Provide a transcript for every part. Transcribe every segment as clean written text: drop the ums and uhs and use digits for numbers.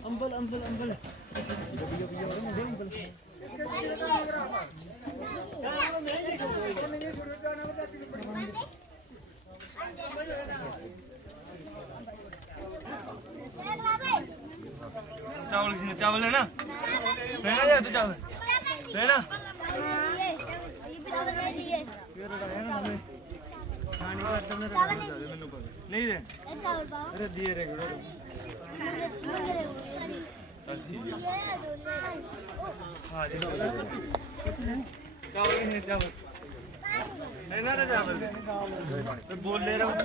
अंबल अंबल अंबल चावल किसी ने चावल है ना या तो चावल है ना नहीं दे अरे दिए रे हाँ जी चावल किसी चावल है ना चावल तो बोल ले रहा हूँ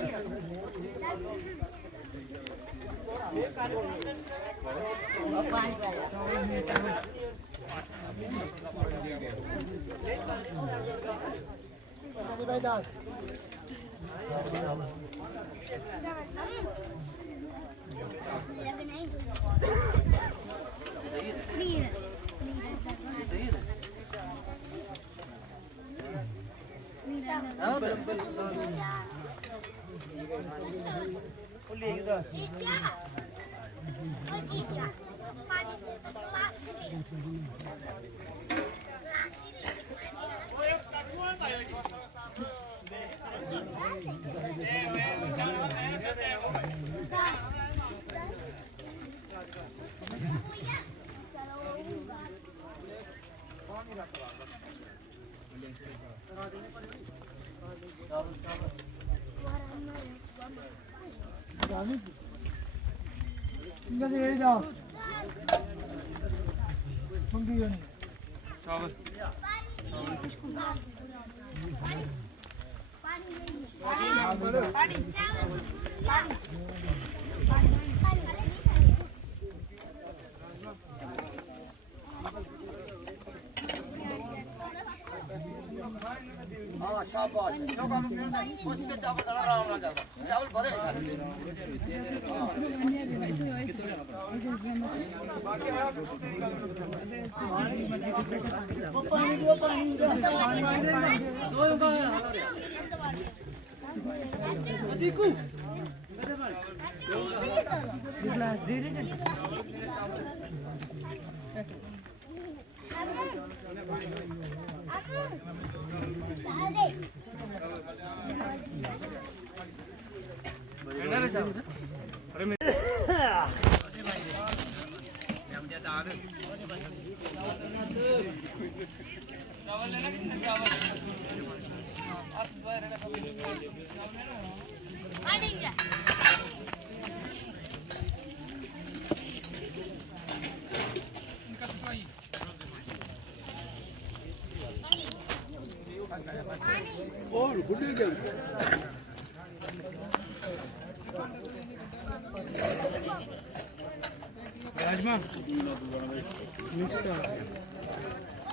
चावल हाँ शाबाश जो काम करना है कुछ के चावल डाला आराम ना जाता चावल भरे पानी दो जीकू गिलास दे दे अरे मैं चावल लेना कितने चावल और गुड्डे के राजमा मिक्स का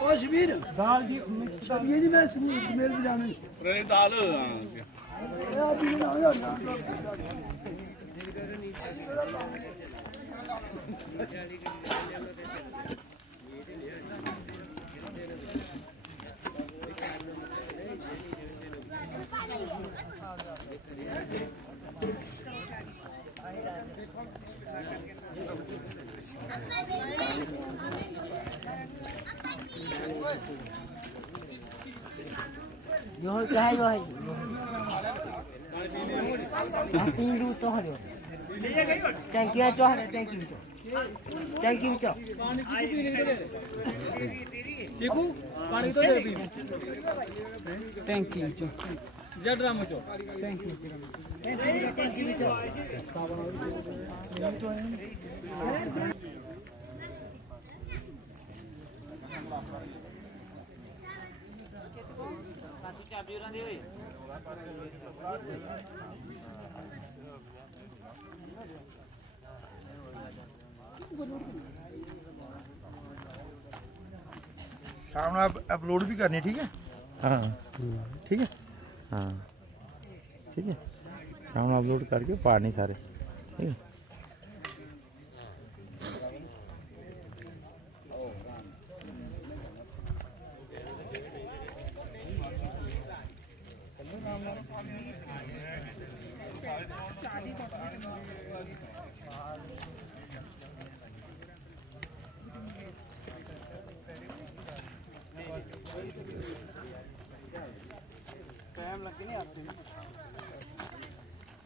ओ शबीर दाल की मिक्स सब ये नहीं मैं मेरे भी जाने रे दाल यार भी ना यार rồi cái rồi pin đu to rồi trang kia cho trang kim cho देखो पानी तो दे पी थैंक यू जड राम चो थैंक यू थैंक यू चो चाबी दी हुई शाम में अपलोड भी करनी, ठीक है? हाँ ठीक है, हाँ ठीक है, शाम में अपलोड करके पानी सारे, ठीक है।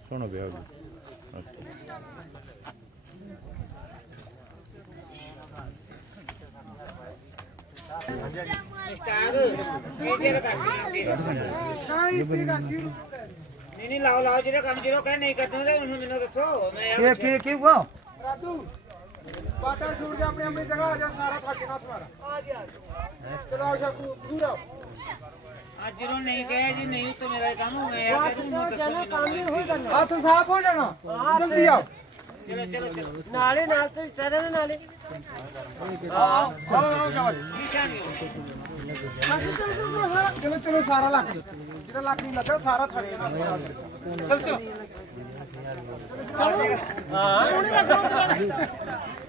सुनो भैया नहीं लाओ लाओ जी काम जीरो कह नहीं करते हो उन्होंने मैंने दसो मैं क्या हुआ? रातू बाटा छोड़ के अपनी अपनी जगह आ जा, सारा थक ना तुम्हारा आ जा। चलो आओ शाकू दूर आओ। आज जीरो नहीं कहे जी नहीं तो मेरा काम हो गया हाथ साफ हो जाना, जल्दी आओ। चलो चलो चलो नाले नाल तो चले ना नाले। चलो चलो सारा लग जितना लग नहीं लगा सारा थक जाना। चल चलो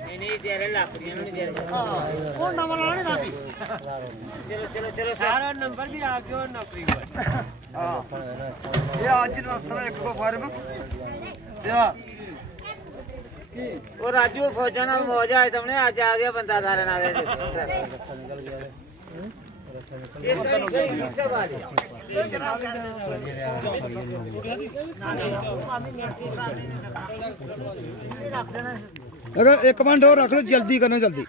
नहीं नहीं तेरे लाकड़ियां नहीं तेरे वो नंबर लाने था भी। चलो चलो चलो सारा नंबर भी आ गया नौकरी पर हां ये आज ना सारा एक को फार्म या वो राजू फौजा ना मौजा है तुमने आज आ गया बंदा सारे ना गए ये तो सब आ गया अगर एक मिनट और रख लो, जल्दी करना जल्दी।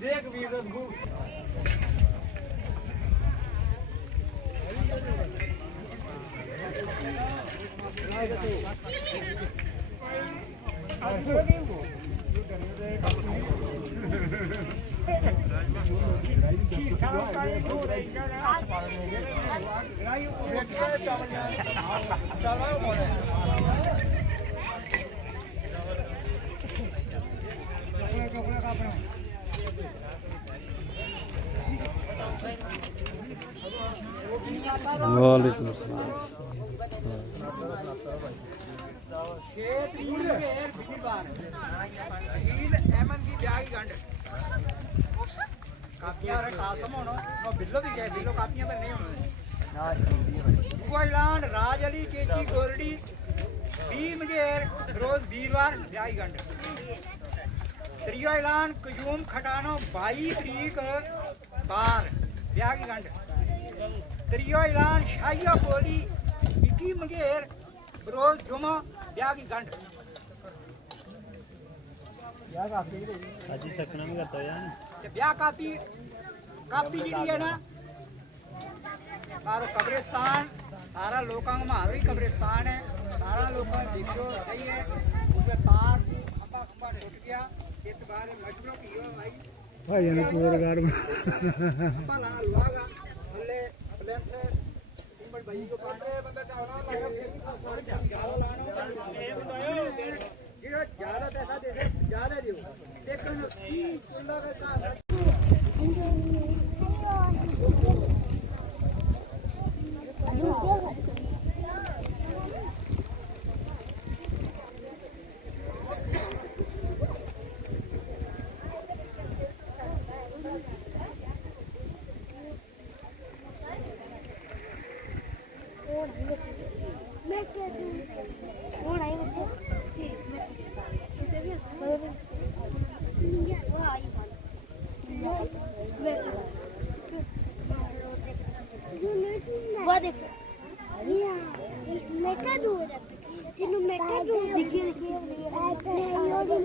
देख भी वालेकुम अस्सलाम। कापियां खासम होना बिल्लो भी गए, बिल्लो कापियां पर नहीं होना। ऐलान राज अली केची गोरडी 20 मजेर रोज वीरवार ब्याही गंड। त्रियो ऐलान कयूम खटानो 22 तरीक बार ब्याही गंड। त्रियो ऐलान शाहिया कोली 21 मजेर रोज जुमा ब्याही गंड। आज सकना भी करता है ब्याह कापी कापी जी है ना मारो कब्रिस्तान सारा लोगों का मारो ही कब्रिस्तान है, सारा लोगों देखो सही है। उसमें तार खंबा खंबा टूट गया, इस बार मजबूर की हो भाई भाई ने पूरा गाड़ में खंबा लगा लगा हल्ले प्लेन से टिम्बर भाई को पाटे बंदा जाना लगा फिर सारे गाल लाना ये बताओ गिरा ज्यादा पैसा दे ज्यादा दियो देखो ना की चुल्ला का साथ मैं क्या दूँ? वो नहीं Situ?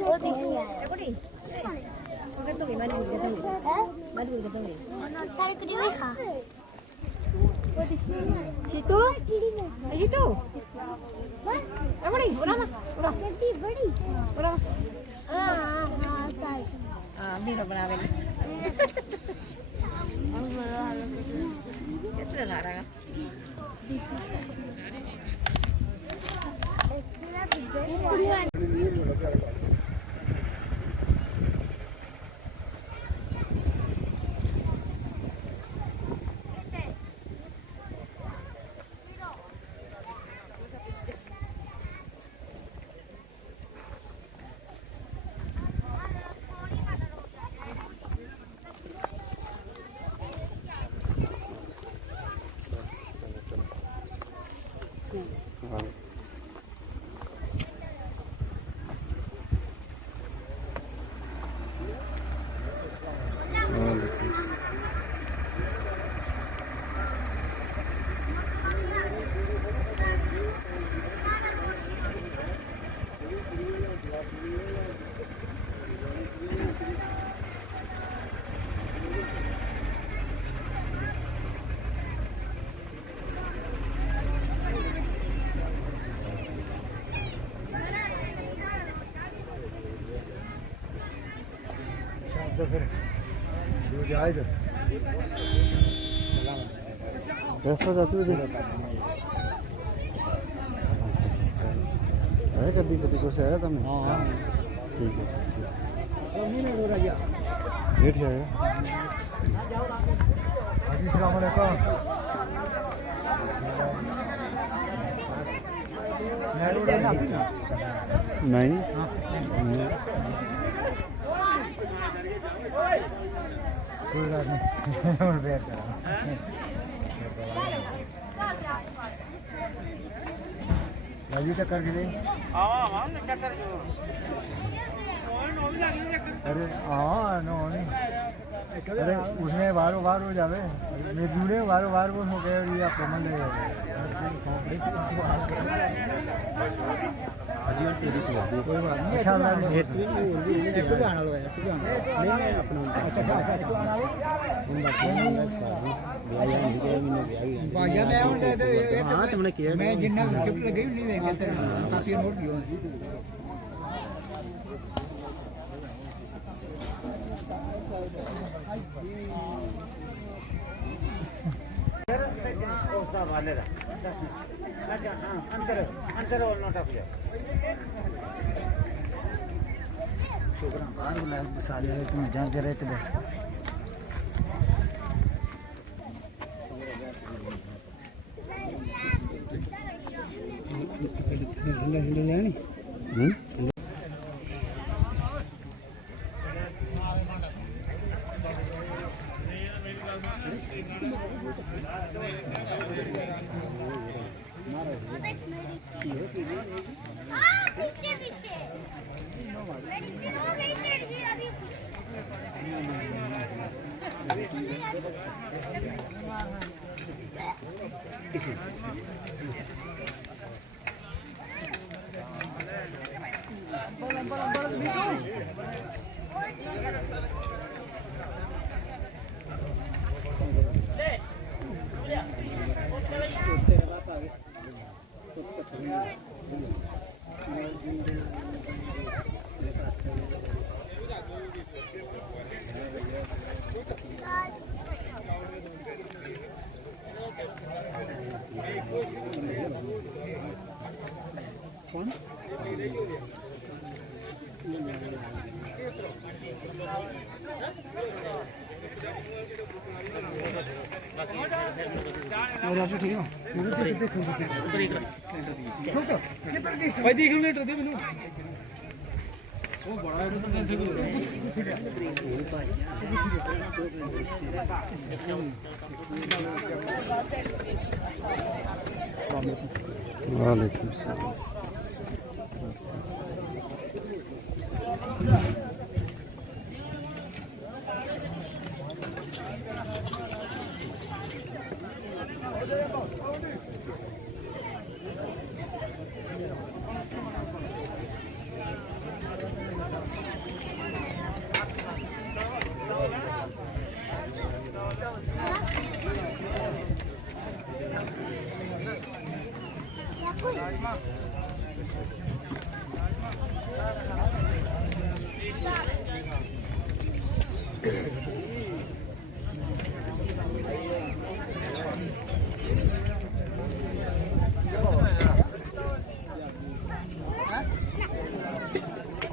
Di situ? Apa nih? Berapa? Berapa? Ini nggak pernah beli. Itu udah nggak ada. तो फिर जो जाए तो कैसा जाती है कभी कभी कुछ है तुमने हाँ ठीक है लेट जाएगा अस्सलाम वालेकुम नहीं कोई बात नहीं वेट करो राजू चक्कर के लिए अरे हाँ नो नहीं अरे उसने बारों बार हो जावे ये जुड़े बारों बार वो हो गए और ये आपको मन ले अजी और तेरी से कोई बात नहीं अच्छा एक तो आना लो एक तो आना नहीं अपना अच्छा तो आना लो भाईया मैं हां तुमने किया मैं जिन्ना गिफ्ट लगी नहीं लेंगे काफी नोट किया उसका वाले दा 10 मिनट अच्छा हां अंतर और नोट आप जाओ शुक्र बाहर बुलाया साले से तुम जा के रहे थे बस और आप ठीक हो भाई देख लीटर दे मैंने वो बड़ा है वालेकुम सलाम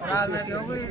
रात में क्यों कोई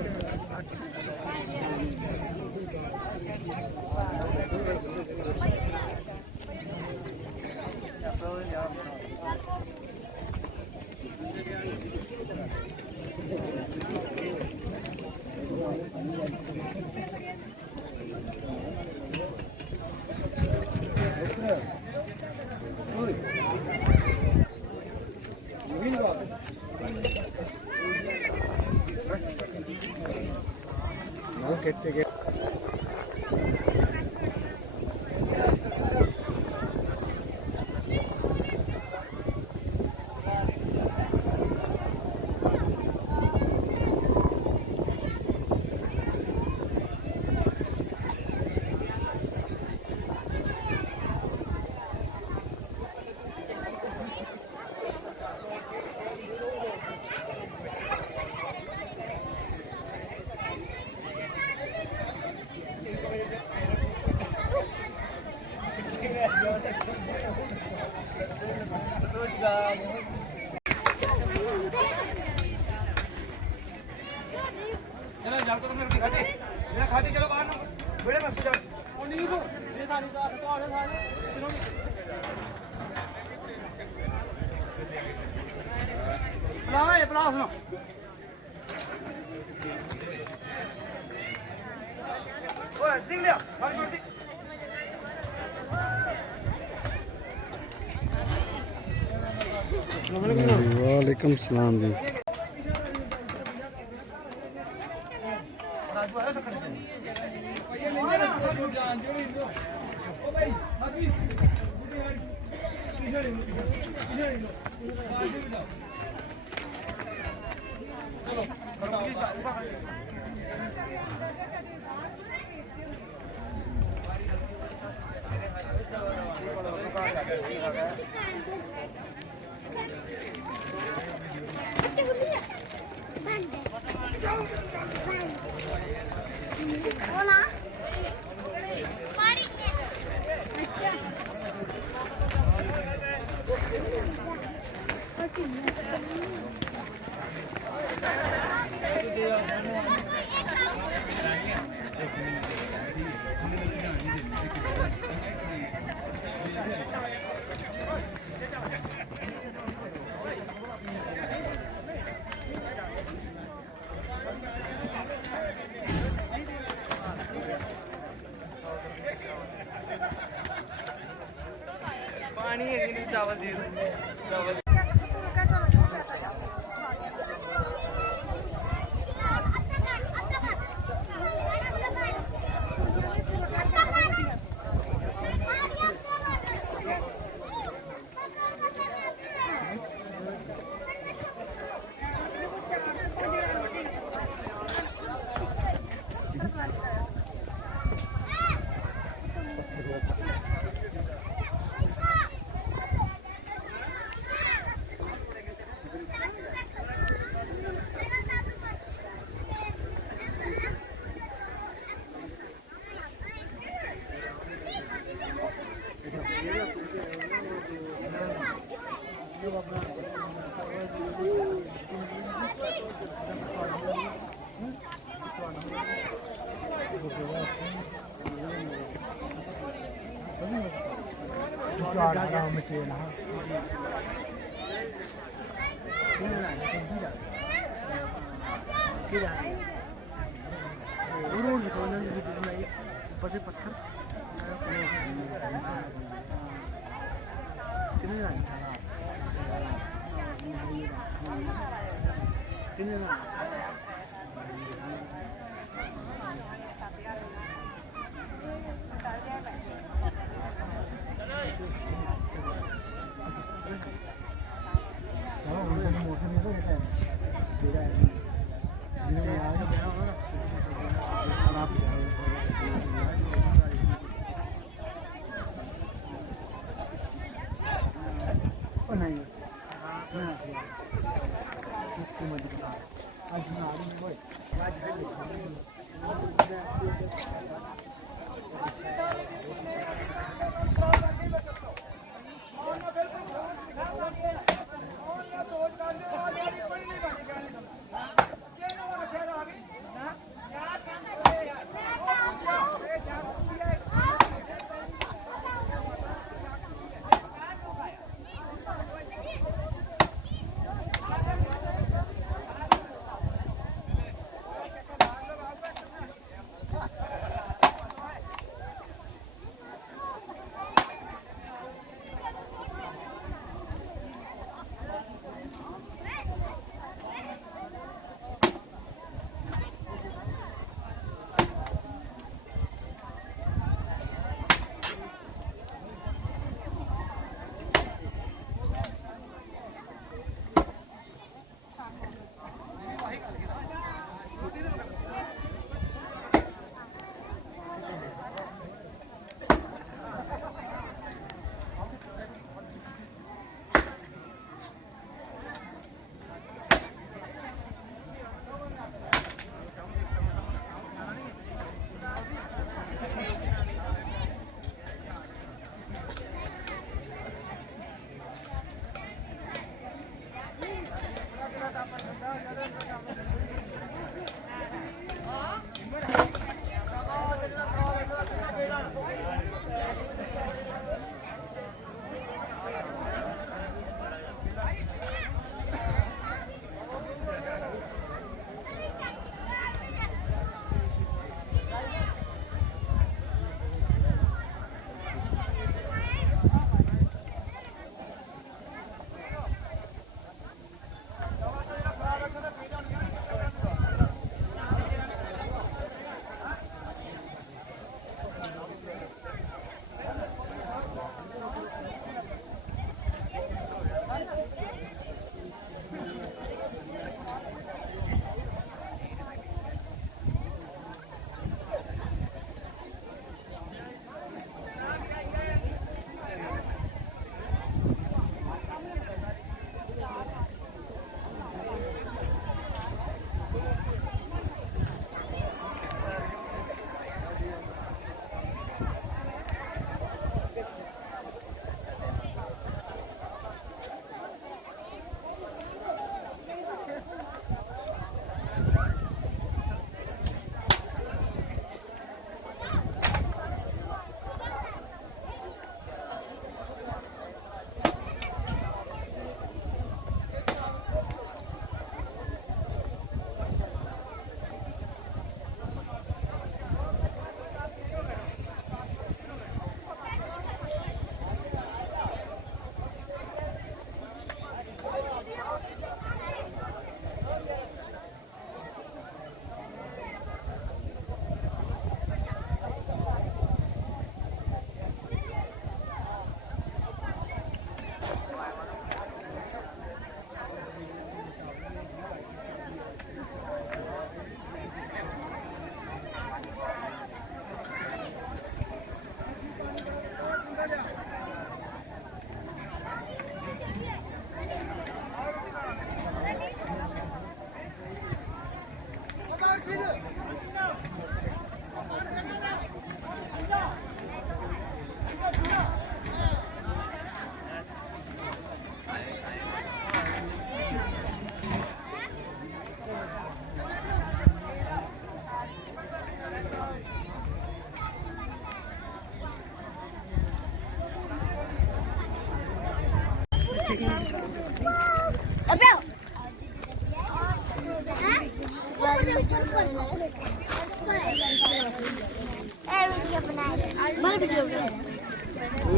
चलो जाओ तो मेरे खाते मेरा खाते चलो बाहर ना बड़े बस जाओ और नहीं तो ये थाली का तो आड़े थाली चलो बुलाओ ये बुलाओ सुनो ओए सिंह लिया बाहर छोड़ दी वालेकुम सलाम जी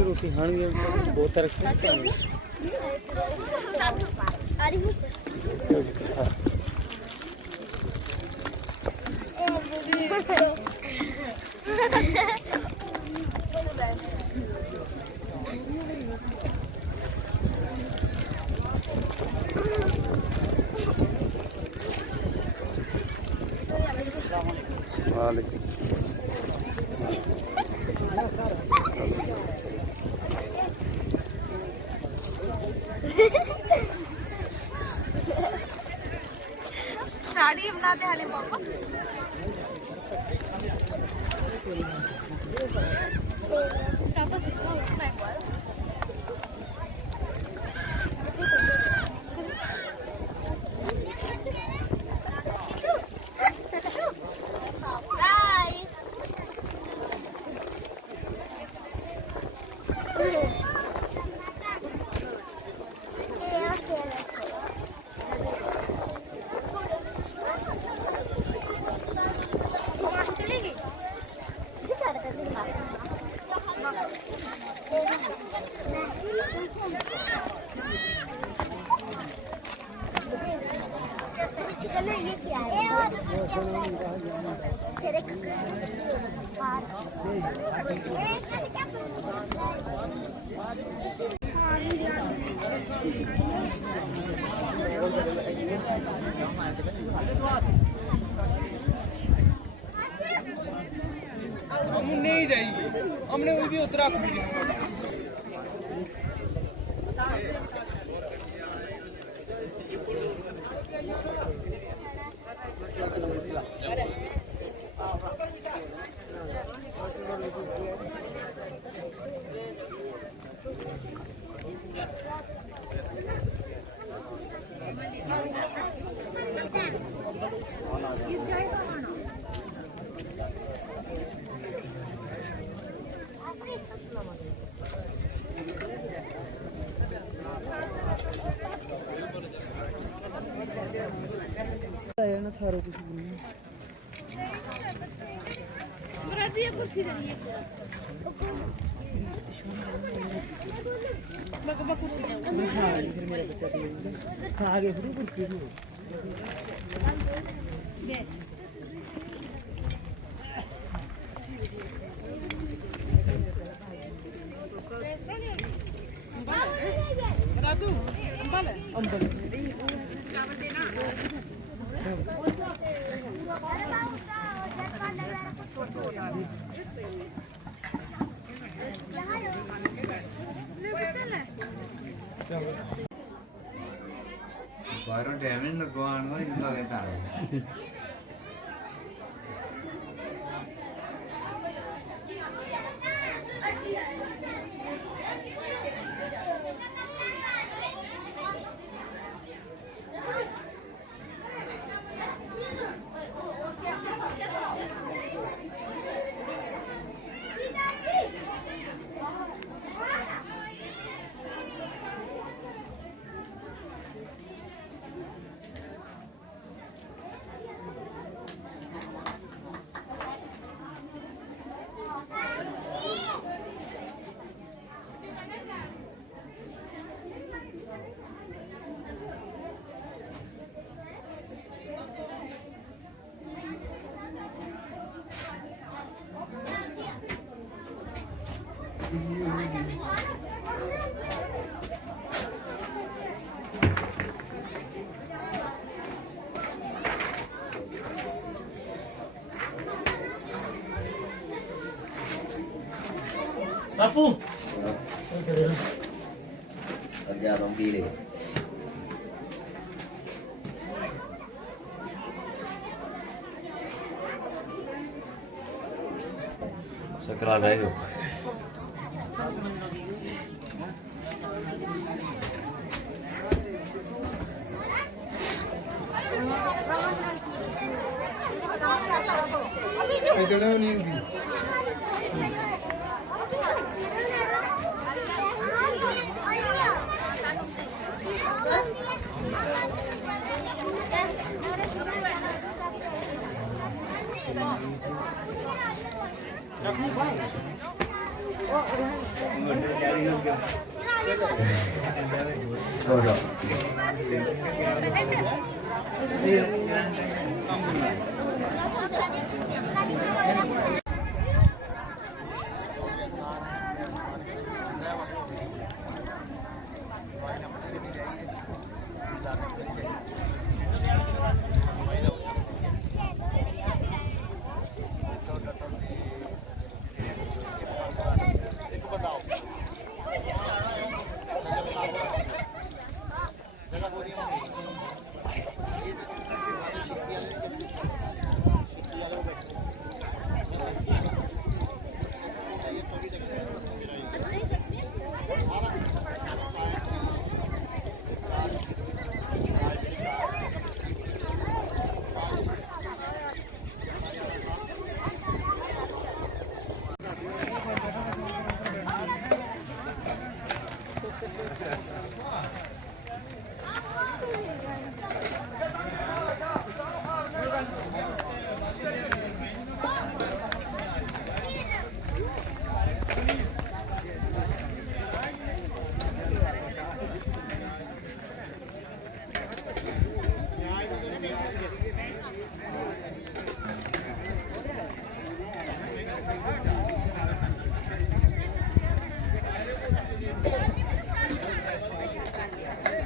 रोटी खाएंगे बहुत तरह की साड़ी बनाते हाले पापा हम नहीं जाएगी हमने वो भी उतरा कुर्सी आगे फिर कुर्सी बाहरों डैमेज लगवान को इनका कहता है बापू kerja orang pilih sekeral lagi इधर नहीं थी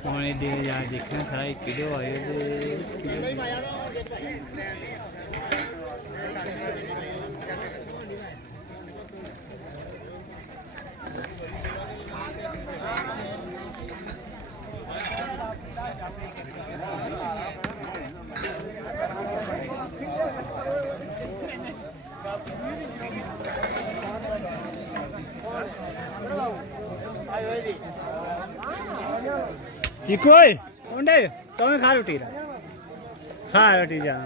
ਪਾਣੀ ਦੇ ਜਾ ਦੇਖਣਾ ਸਾਰਾ 1 ਕਿਲੋ ਆਏ ਤੇ चीकू ओए उंडे तुम्हें खा रोटी जा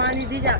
पानी दी जा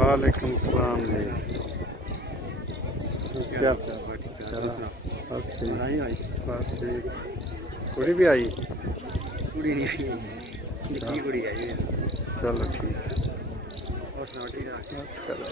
वालेकुम सलाम जी क्या बस ठीक बस ठीक कुड़ी भी आई कुड़ी नहीं आई निक्की कुड़ी आई है चलो ठीक और सुनाओ ठीक है बस करो